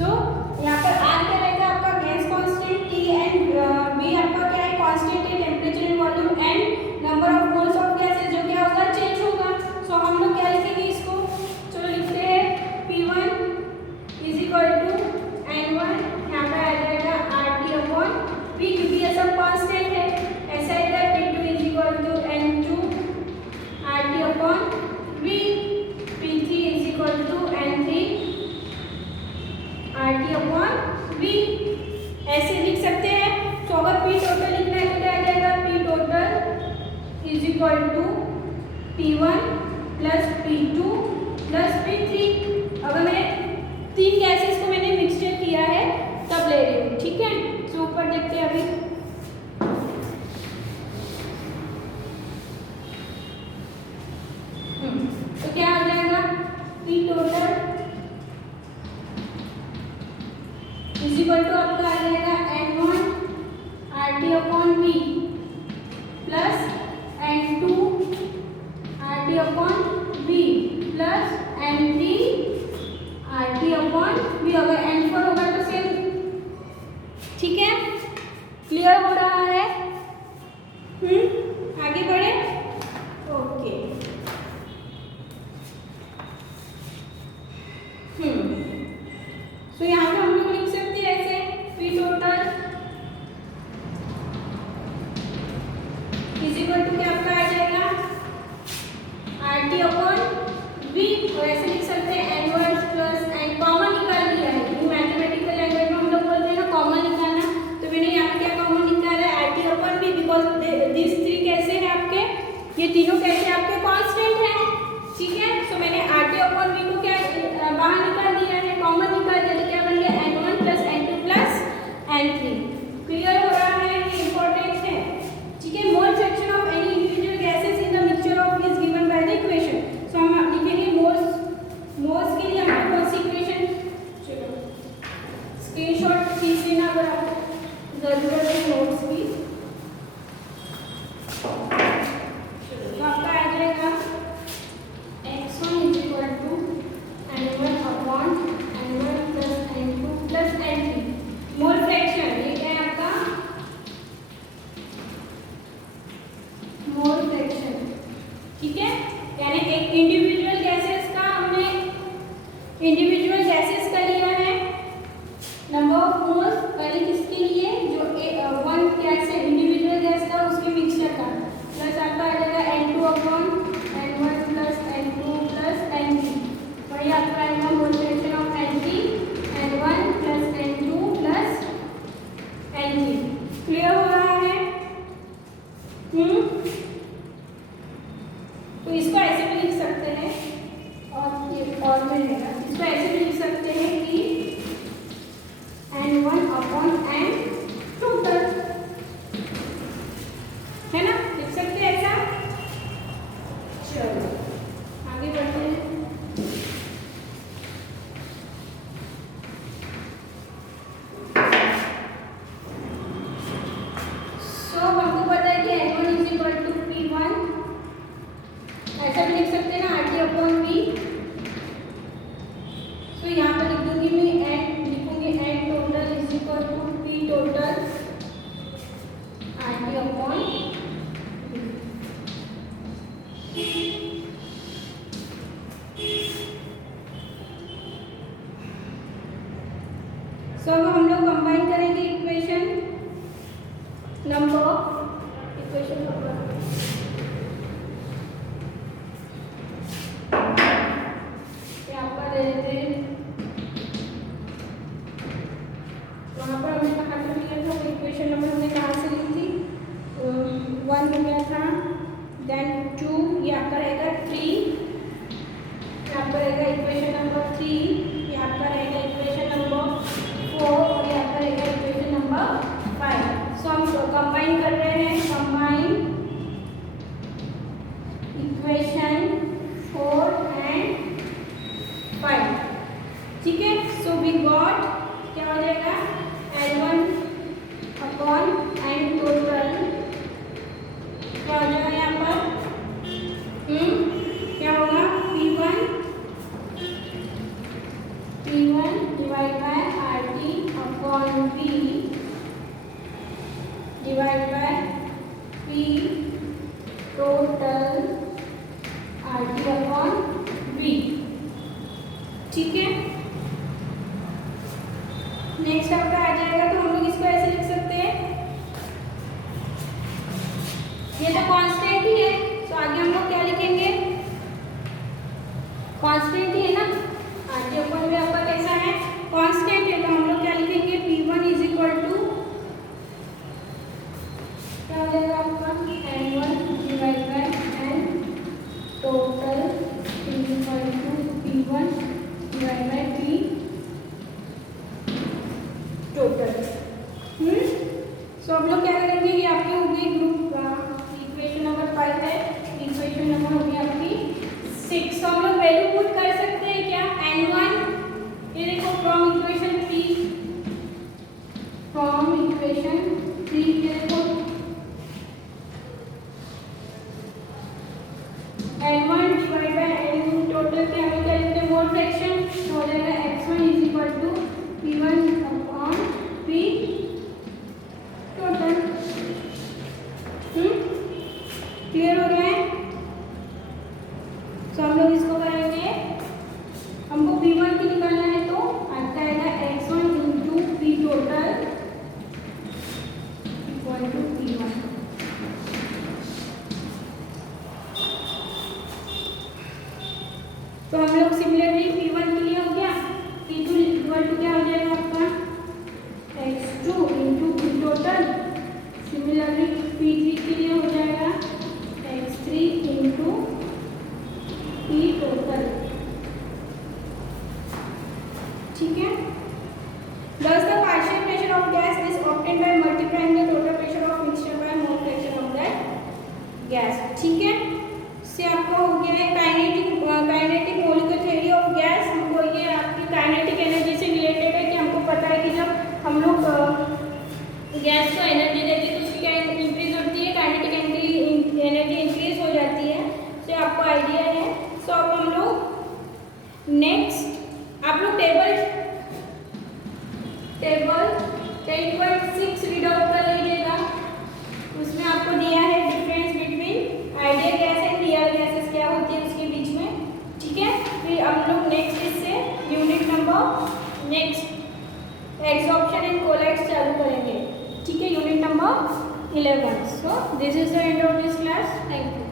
सो यहाँ पर आर क्या रहेगा आपका gas constant, T and V आपका क्या है कांस्टेंट है, temperature and volume and number of moles of gases जो क्या होगा चेंज होगा। सो हम लोग क्या लिखेंगे इसको, चलो लिखते हैं P1 is equal to N1, यहाँ पर आ जाएगा RT अपॉन P क्योंकि ये सब कांस्टेंट है। ऐसा आएगा P2 is equal to N2 RT upon V, P3 is equal to N3 RT upon V। ऐसे लिख सकते हैं। तो अगर P टोटल लिखना है तो क्या आ जाएगा, P total is equal to P1 plus P2 plus P3। अगर मैंने तीन गैसेस को मैंने मिक्सचर किया है तब ले रही हूँ, ठीक है। तो ऊपर देखते हैं अभी, तो क्या आ जाएगा P total is equal to आपका आ जाएगा N1 RT upon V plus N2 RT upon V plus N3 RT upon V। अगर N4 होगा तो सेम, ठीक है। क्लियर हो रहा है? आगे बढ़े, ओके। तो यहाँ पे हम लोग लिख सकते हैं ऐसे P total is equal to क्या आपका आ जाएगा RT अपॉन V, और ऐसे लिख सकते हैं N1 प्लस N, कॉमन निकाल लिया है क्योंकि मैथमेटिकल लैंग्वेज में हम लोग बोलते हैं ना कॉमन निकालना। तो मैंने यहाँ पे क्या कॉमन निकाला है RT upon V, because this three कैसे है आपके, ये तीनों कैसे आपके कांस्टेंट हैं, ठीक है। तो मैंने RT अपॉन V को क्या बाहर निकाल दिया है, कॉमन निकाल दिया, तो क्या बन गया N1 plus N2 plus N3। Clear हो रहा है, ये इंपॉर्टेंट है, ठीक है। Mole fraction of any individual gases in the mixture of is given by the equation. So हम लिखेंगे मोल्स के लिए हमें कौन सी इक्वेशन, चलो स्क्रीनशॉट खींच लेना अगर आपको जरूरत है नोट्स की। तो आपका आ जाएगा x1 is equal to N1 upon N1 plus N2 plus N3। Mole fraction ये क्या है आपका मोल फ्रैक्शन, ठीक है। यानी एक इंडिविजुअल गैसेस का हमने इंडिविजुअल गैसेस का लिया है नंबर ऑफ मोल्स, पहले किसके लिए जो वन गैस है इंडिविजुअल गैस का उसके मिक्सचर का, प्लस आपका आ जाएगा N2 upon N1 plus N2 plus N3, वही आपका आएगा मोल fraction of N3 N1 plus N2 plus N3। Clear हो रहा है? तो इसको ऐसे भी लिख सकते हैं, और ये और में रहेगा, इसको ऐसे भी लिख सकते हैं कि N1 अपॉन N टोटल, है ना, लिख सकते हैं ऐसा। चलो आगे बढ़ते हैं। सो हमको पता है कि N1 is equal to P1, ऐसा भी लिख सकते हैं ना RT अपॉन V। तो यहाँ पर लिख दूंगी मैं N, लिखूंगी N total is equal to P total RT upon so अब हम लोग कंबाइन करेंगे इक्वेशन नंबर वहाँ पर हमने कहाँ से लिया था, इक्वेशन नंबर हमने कहाँ से ली थी, 1 हो गया था, देन 2, ये आपका रहेगा 3, यहाँ पर रहेगा इक्वेशन नंबर 3, यहाँ पर रहेगा इक्वेशन नंबर 4 और यहाँ पर रहेगा इक्वेशन नंबर 5। सो हम कंबाइन कर रहे हैं, कंबाइन इक्वेशन 4 एंड 5, ठीक है। सो वी गॉट क्या हो जाएगा N1 अपॉन N टोटल, क्या हो जाएगा यहाँ पर, क्या होगा P1 डिवाइड बाय नेक्स्ट आपका आ जाएगा, तो हम लोग इसको ऐसे लिख सकते हैं, ये तो कांस्टेंट ही है, तो आगे हम लोग क्या लिखेंगे, कांस्टेंट ही है ना। आगे ऊपर में आपका कैसा है, कांस्टेंट है, तो हम लोग क्या लिखेंगे, P1 इज इक्वल टू क्या हो जाएगा आपका N1 divide by N total is equal to P1 divide by P total. So हम लोग क्या करेंगे, ये आपके हो गई ग्रुप इक्वेशन नंबर 5 है, इक्वेशन नंबर हो गई आपकी 6। तो हम लोग वैल्यू पुट कर सकते हैं क्या, N1 ये देखो फ्रॉम इक्वेशन 3 ये देखो N1 divide by N total के हम लोग क्या लिखते हैं, मोल फ्रैक्शन, तो हो जाएगा x1 is equal to P1 upon P total. Clear हो गया है। तो हम लोग इसको करेंगे, हमको P1 की निकालना है, तो आता आएगा x1 into P total equal to P1। तो हम लोग सिमिलरली P1 के लिए हो गया, P2 इक्वल टू क्या हो जाएगा आपका x2 into P total, similarly P3 के लिए हो जाएगा x3 इंटू P टोटल। ठीक है। Thus the partial pressure of gas is obtained by multiplying the total pressure of mixture by mole fraction of that gas। ठीक है, इससे आपको हो गया है kinetic molecular theory of gas. हमको ये आपकी काइनेटिक एनर्जी से रिलेटेड है, कि हमको पता है कि जब हम लोग गैस को एनर्जी देते हैं तो उसकी क्या इंक्रीज होती है, काइनेटिक एनर्जी इंक्रीज हो जाती है, तो आपको आइडिया है। सो अब हम लोग नेक्स्ट आप लोग टेबल 10.6 रीड आउट कर लीजिएगा, उसमें आपको दिया है difference between ideal gas and real gases क्या होती है उसके बीच में। ठीक है, फिर हम लोग नेक्स्ट इससे unit number next absorption and collapse चालू करेंगे। ठीक है, unit number 11। So this is the end of this class. Thank you.